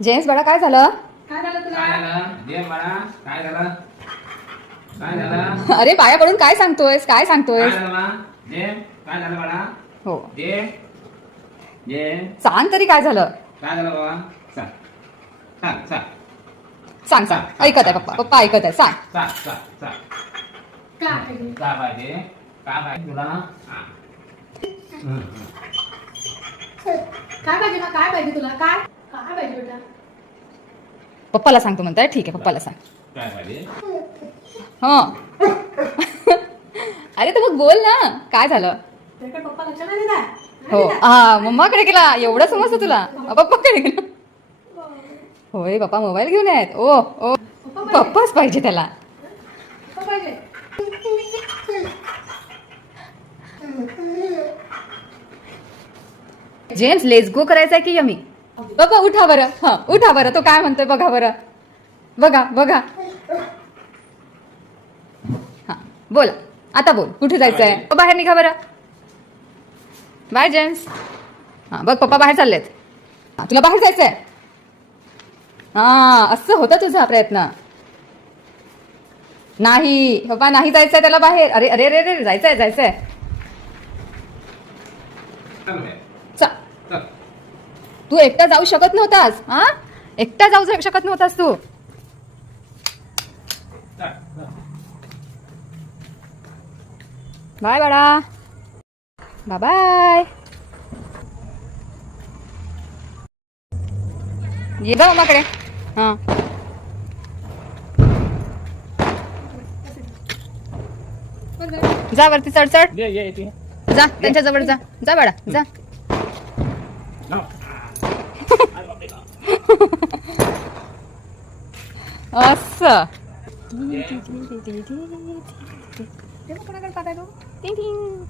James बाळा काय झालं? काय झालं तुला? काय झालं जेम्स बाळा? काय झालं? काय झालं? अरे पाया पडून काय सांगतोयस? काय काय सांगतोयस? झालं बाळा? जेम्स काय झालं बाळा? हो जेम्स सांग तरी काय झालं? काय झालं बाबा? सांग सांग सांग सांग सांग ऐकत आहे पप्पा, पप्पा ऐकत आहे, सांग. सांग सांग सांग काय पाहिजे? काय पाहिजे? काय पाहिजे तुला? हा. काय पाहिजे ना? काय पाहिजे तुला? काय काय पाहिजे बेटा? पप्पाला सांगतो म्हणताय, ठीक आहे पप्पाला सांग. काय पाहिजे? हं अरे तर मग बोल ना, काय झालं? बेटा पप्पा लक्ष नाही देत आहे? हो हा मम्माकडे गेला, एवढं समजतं तुला? पप्पाकडे गेला. होय पप्पा मोबाईल घेऊन आहेत. ओ ओ पप्पाच पाहिजे त्याला. पप्पा पाहिजे. जेम्स लेट्स गो करायचंय की यमी? पप्पा उठा बरं, हा उठा बरं, तो काय म्हणतोय बघा बरं, बघा बघा. हा बोला आता, बोल कुठे जायचंय? बाहेर निघा बरं. By James. हा बघ पप्पा बाहेर चाललेत. हा, तुला बाहेर जायचंय? हा असं होता तुझा प्रयत्न. नाही पप्पा नाही जायचंय त्याला बाहेर. अरे अरे अरे अरे जायचंय जायचंय. चल बाहेर. चा चल. तू एकटा जाऊ शकत नव्हतास? हा एकटा जाऊ शकत नव्हतास तू? चल, चल. बाय बाळा, बाय बाय. ये जा मम्माकडे. हा जा वरती चढ चढ, ये ये इथे. जा त्यांच्या जवळ जा, जा बाळा जा. लाव. असं ये. कोणाकडे पाहताय तो? टिंग टिंग.